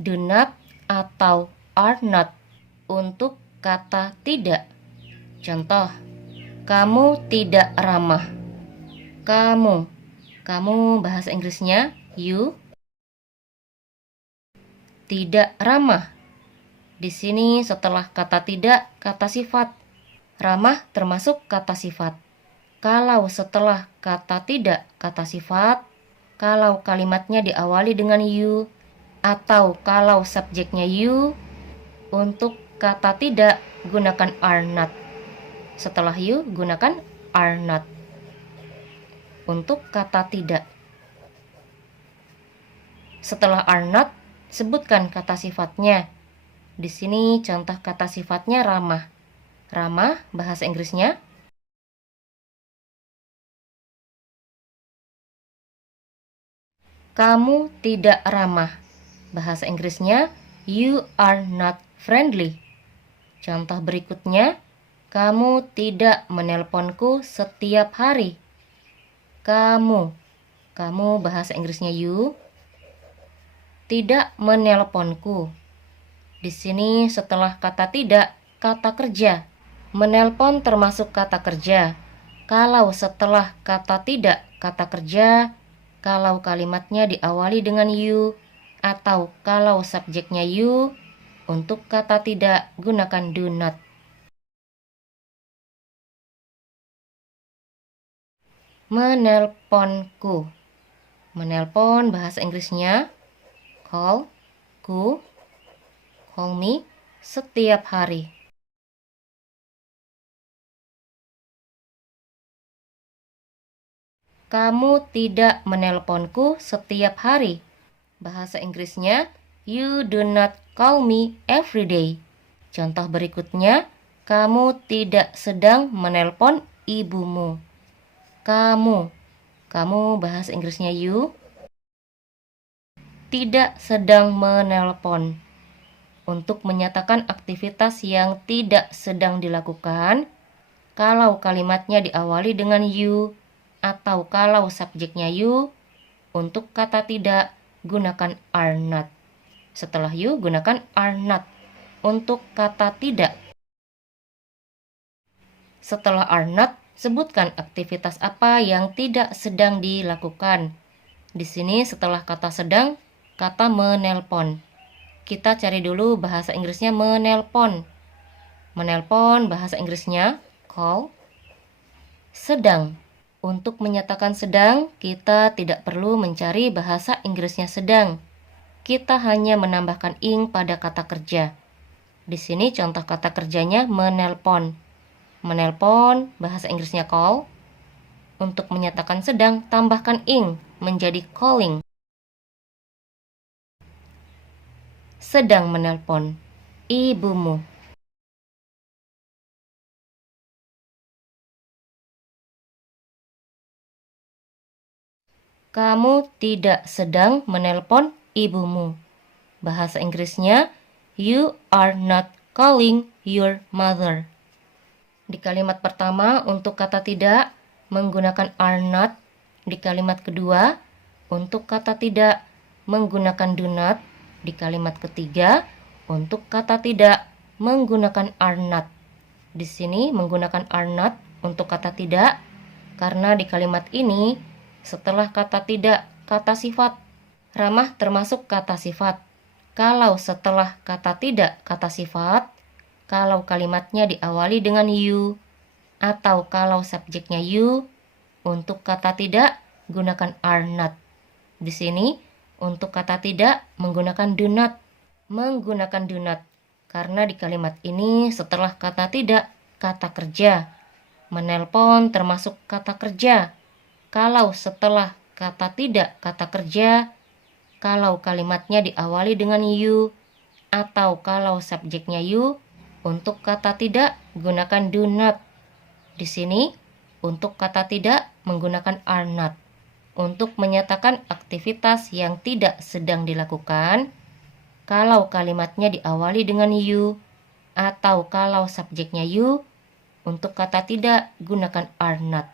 Do not atau are not untuk kata tidak. Contoh, kamu tidak ramah. Kamu bahasa Inggrisnya you. Tidak ramah. Di sini setelah kata tidak, kata sifat. Ramah termasuk kata sifat. Kalau setelah kata tidak, kata sifat, kalau kalimatnya diawali dengan you, atau kalau subjeknya you, untuk kata tidak, gunakan are not. Setelah you, gunakan are not. Untuk kata tidak. Setelah are not, sebutkan kata sifatnya. Di sini contoh kata sifatnya ramah. Ramah bahasa Inggrisnya kamu tidak ramah. Bahasa Inggrisnya you are not friendly. Contoh berikutnya, kamu tidak menelponku setiap hari. Kamu bahasa Inggrisnya you. Tidak menelponku. Di sini setelah kata tidak, kata kerja. Menelpon termasuk kata kerja. Kalau setelah kata tidak, kata kerja, kalau kalimatnya diawali dengan you, atau kalau subjeknya you, untuk kata tidak, gunakan do not. Menelponku. Menelpon bahasa Inggrisnya call, call me, setiap hari. Kamu tidak menelponku setiap hari. Bahasa Inggrisnya you do not call me every day. Contoh berikutnya, kamu tidak sedang menelpon ibumu. Kamu bahasa Inggrisnya you. Tidak sedang menelpon. Untuk menyatakan aktivitas yang tidak sedang dilakukan, kalau kalimatnya diawali dengan you, atau kalau subjeknya you, untuk kata tidak, gunakan are not. Setelah you, gunakan are not. Untuk kata tidak. Setelah are not, sebutkan aktivitas apa yang tidak sedang dilakukan. Di sini setelah kata sedang, kata menelpon. Kita cari dulu bahasa Inggrisnya menelpon. Menelpon bahasa Inggrisnya call. Sedang. Untuk menyatakan sedang, kita tidak perlu mencari bahasa Inggrisnya sedang. Kita hanya menambahkan ing pada kata kerja. Di sini contoh kata kerjanya menelpon. Menelpon, bahasa Inggrisnya call. Untuk menyatakan sedang, tambahkan ing menjadi calling. Sedang menelpon ibumu. Kamu tidak sedang menelpon ibumu. Bahasa Inggrisnya, you are not calling your mother. Di kalimat pertama, untuk kata tidak, menggunakan are not. Di kalimat kedua, untuk kata tidak, menggunakan do not. Di kalimat ketiga, untuk kata tidak, menggunakan are not. Di sini menggunakan are not untuk kata tidak, karena di kalimat ini, setelah kata tidak, kata sifat. Ramah termasuk kata sifat. Kalau setelah kata tidak, kata sifat, kalau kalimatnya diawali dengan you, atau kalau subjeknya you, untuk kata tidak, gunakan are not. Di sini, untuk kata tidak, menggunakan do not. Menggunakan do not, karena di kalimat ini setelah kata tidak, kata kerja. Menelpon termasuk kata kerja. Kalau setelah kata tidak, kata kerja, kalau kalimatnya diawali dengan you, atau kalau subjeknya you, untuk kata tidak, gunakan do not. Di sini, untuk kata tidak, menggunakan are not. Untuk menyatakan aktivitas yang tidak sedang dilakukan, kalau kalimatnya diawali dengan you, atau kalau subjeknya you, untuk kata tidak, gunakan are not.